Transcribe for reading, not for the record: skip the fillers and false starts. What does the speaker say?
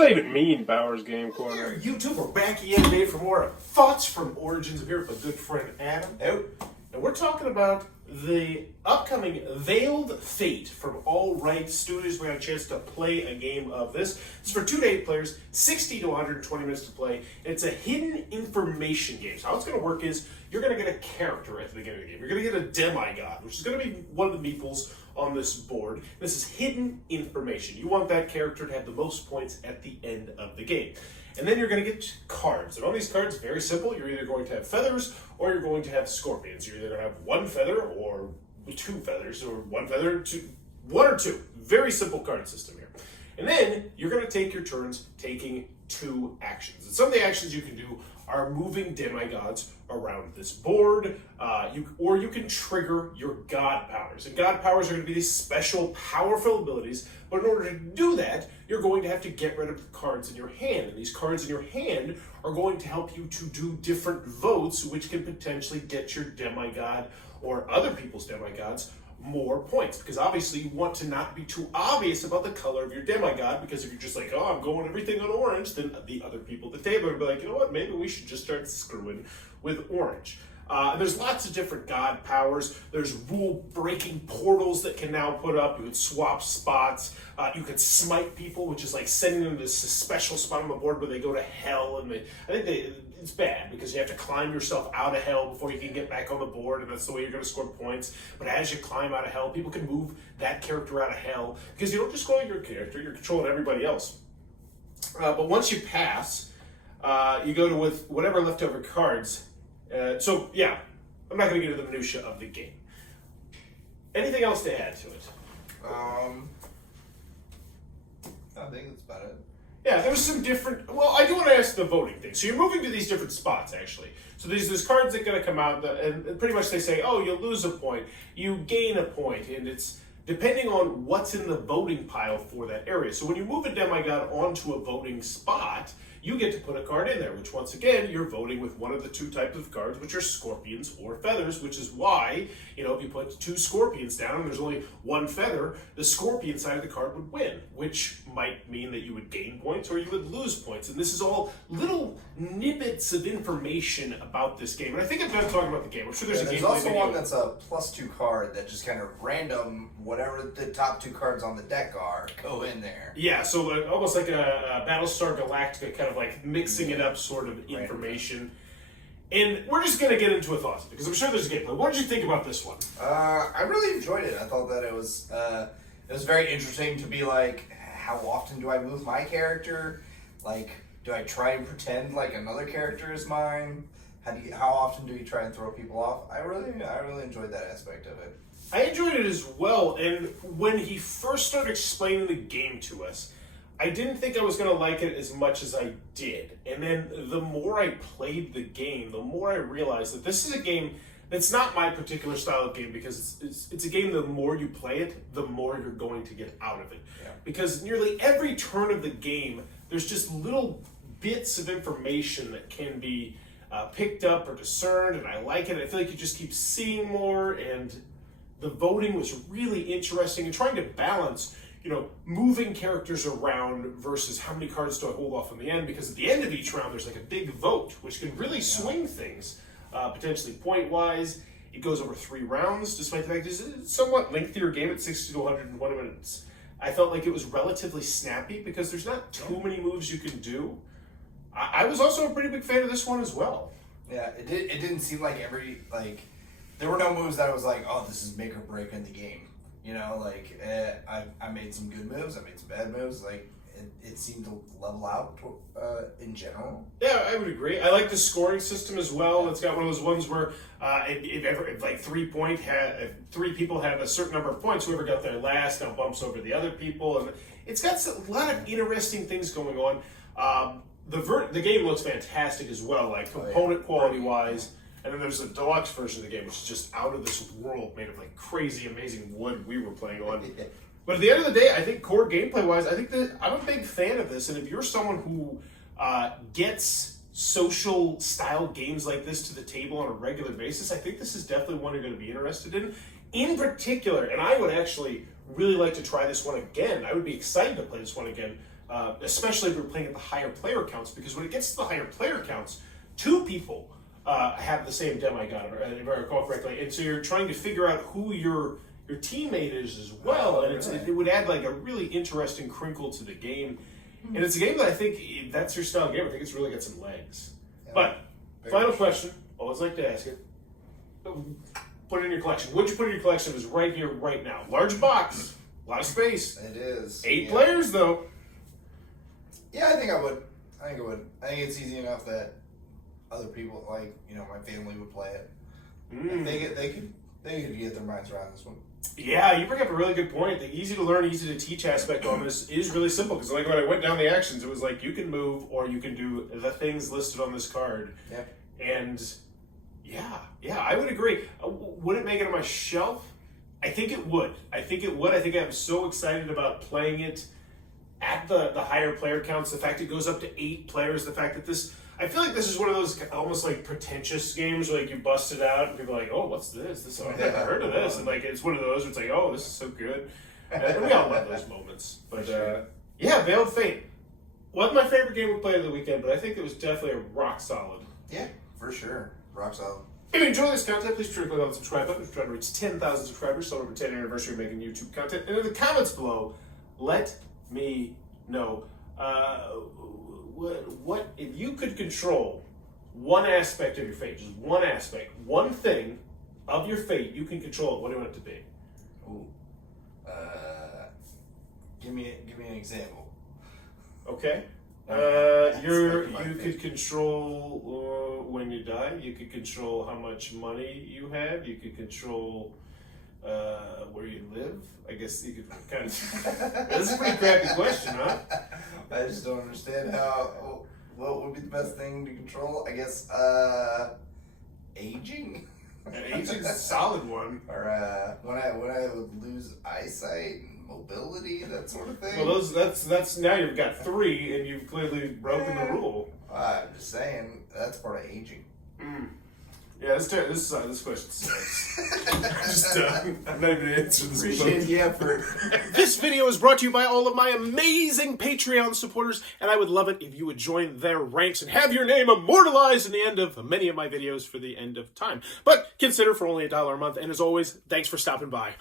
that even mean, Bowers Game Corner? YouTube, we're back again today for more thoughts from Origins. I'm here with my good friend Adam. And we're talking about the upcoming Veiled Fate from All Right Studios. We got a chance to play a game of this. It's for 2-to-8 players, 60 to 120 minutes to play. And it's a hidden information game. So how it's going to work is you're going to get a character at the beginning of the game. You're going to get a Demigod, which is going to be one of the meeples on this board. This is hidden information. You want that character to have the most points at the end of the game. And then you're going to get cards. And on these cards, very simple. You're either going to have feathers or you're going to have scorpions. You're either going to have one feather or two feathers, or one feather, one or two. Very simple card system here. And then you're going to take your turns taking 2 actions. And some of the actions you can do are moving demigods around this board, or you can trigger your god powers. And god powers are going to be these special, powerful abilities, but in order to do that, you're going to have to get rid of the cards in your hand. And these cards in your hand are going to help you to do different votes, which can potentially get your demigod or other people's demigods more points, because obviously you want to not be too obvious about the color of your demigod, because if you're just like, oh, I'm going everything on orange, then the other people at the table will be like, you know what, maybe we should just start screwing with orange. There's lots of different god powers. There's rule-breaking portals that can now put up. You can swap spots. You can smite people, which is like sending them to this special spot on the board where they go to hell. And it's bad because you have to climb yourself out of hell before you can get back on the board, and that's the way you're going to score points. But as you climb out of hell, people can move that character out of hell, because you don't just control your character, you're controlling everybody else. But once you pass, you go to with whatever leftover cards. So yeah, I'm not going to get into the minutia of the game. Anything else to add to it? I think that's about it. Yeah, there was some different. Well, I do want to ask the voting thing. So you're moving to these different spots, actually. So there's cards that are going to come out, and pretty much they say, oh, you'll lose a point, you gain a point, and it's depending on what's in the voting pile for that area. So when you move a demigod onto a voting spot, you get to put a card in there, which once again, you're voting with one of the 2 types of cards, which are scorpions or feathers, which is why, if you put 2 scorpions down and there's only 1 feather, the scorpion side of the card would win, which might mean that you would gain points or you would lose points. And this is all little snippets of information about this game. And I think I'm done talking about the game. I'm sure there's a game. There's also one that's a +2 card that just kind of random, whatever the top 2 cards on the deck are, go in there. Yeah, so almost like a Battlestar Galactica kind of like mixing it up sort of information. And we're just going to get into a thought, because I'm sure there's a gameplay. What did you think about this one? I really enjoyed it. I thought that it was very interesting to be like, how often do I move my character? Like, do I try and pretend like another character is mine? How often do you try and throw people off? I really enjoyed that aspect of it. I enjoyed it as well, and when he first started explaining the game to us, I didn't think I was going to like it as much as I did. And then the more I played the game, the more I realized that this is a game that's not my particular style of game, because it's a game, the more you play it, the more you're going to get out of it. Yeah. Because nearly every turn of the game, there's just little bits of information that can be picked up or discerned, and I like it. I feel like you just keep seeing more, and the voting was really interesting, and trying to balance moving characters around versus how many cards do I hold off in the end, because at the end of each round there's like a big vote, which can really swing things, potentially point-wise. It goes over 3 rounds, despite the fact it's a somewhat lengthier game at 60 to 120 minutes. I felt like it was relatively snappy, because there's not too many moves you can do. I was also a pretty big fan of this one as well. Yeah, it didn't seem like there were no moves that I was like, oh, this is make or break in the game. I made some good moves, I made some bad moves. Like, it seemed to level out in general. Yeah, I would agree. I like the scoring system as well. It's got one of those ones where if 3 people have a certain number of points, whoever got there last now bumps over the other people, and it's got a lot of interesting things going on. The game looks fantastic as well, like component quality wise. And then there's a deluxe version of the game, which is just out of this world, made of like crazy, amazing wood we were playing on. But at the end of the day, I think core gameplay-wise, I think that I'm a big fan of this. And if you're someone who gets social-style games like this to the table on a regular basis, I think this is definitely one you're going to be interested in. In particular, and I would actually really like to try this one again. I would be excited to play this one again. especially if we're playing at the higher player counts, because when it gets to the higher player counts, 2 people have the same demigod, if I recall correctly, and so you're trying to figure out who your teammate is as well, and it would add like a really interesting crinkle to the game. And it's a game that I think, if that's your style game, I think it's really got some legs. Yeah. But final question, always like to ask it. Put it in your collection. What'd you put in your collection is right here, right now. Large box, a lot of space. It is. 8 players though. Yeah, I think I would. I think it's easy enough that other people, like, you know, my family would play it. Like, they could get their minds around this one. Yeah, you bring up a really good point. The easy to learn, easy to teach aspect on this is really simple, because like when I went down the actions, it was like you can move or you can do the things listed on this card. Yeah. And yeah, I would agree. Would it make it on my shelf? I think it would. I think I'm so excited about playing it at the higher player counts. The fact it goes up to 8 players. The fact that I feel like this is one of those almost like pretentious games where like you bust it out and people are like, oh, what's this? I've never heard of this. And like it's one of those where it's like, oh, this is so good. And we all love those moments. But yeah, Veiled Fate. Wasn't my favorite game we played of the weekend, but I think it was definitely a rock solid. Yeah, for sure. Rock solid. If you enjoy this content, please click on the subscribe button. We're trying to reach 10,000 subscribers, so over 10th anniversary of making YouTube content. And in the comments below, let me know what if you could control one aspect of your fate, just one aspect, one thing of your fate you can control it. What do you want it to be? Ooh. Give me an example. Okay. You could control when you die. You could control how much money you have. You could control where you live. I guess you could kind of. This is a pretty crappy question, huh? I just don't understand what would be the best thing to control. I guess aging. Aging's a solid one. Or when I would lose eyesight. Mobility, that sort of thing. Well, that's now you've got 3, and you've clearly broken the rule. I'm just saying that's part of aging. Yeah, this question sucks. I'm not even answering this. Appreciate the effort. This video is brought to you by all of my amazing Patreon supporters, and I would love it if you would join their ranks and have your name immortalized in the end of many of my videos for the end of time. But consider for only $1 a month, and as always, thanks for stopping by.